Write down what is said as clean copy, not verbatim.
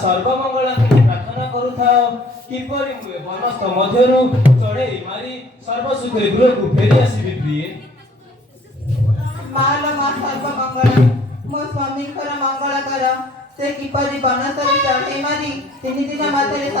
सर्वमंगला प्रार्थना करूथा किपरि मुए बनस्थ मध्यरु चढ़ई मारी सर्वसुखी गृह को फेरी आसीबी प्रिय मालो मा सर्वमंगला मो स्वामी मंगल कर से किपरि बनस्थ चढ़ई मारी 3 दिन मध्यरे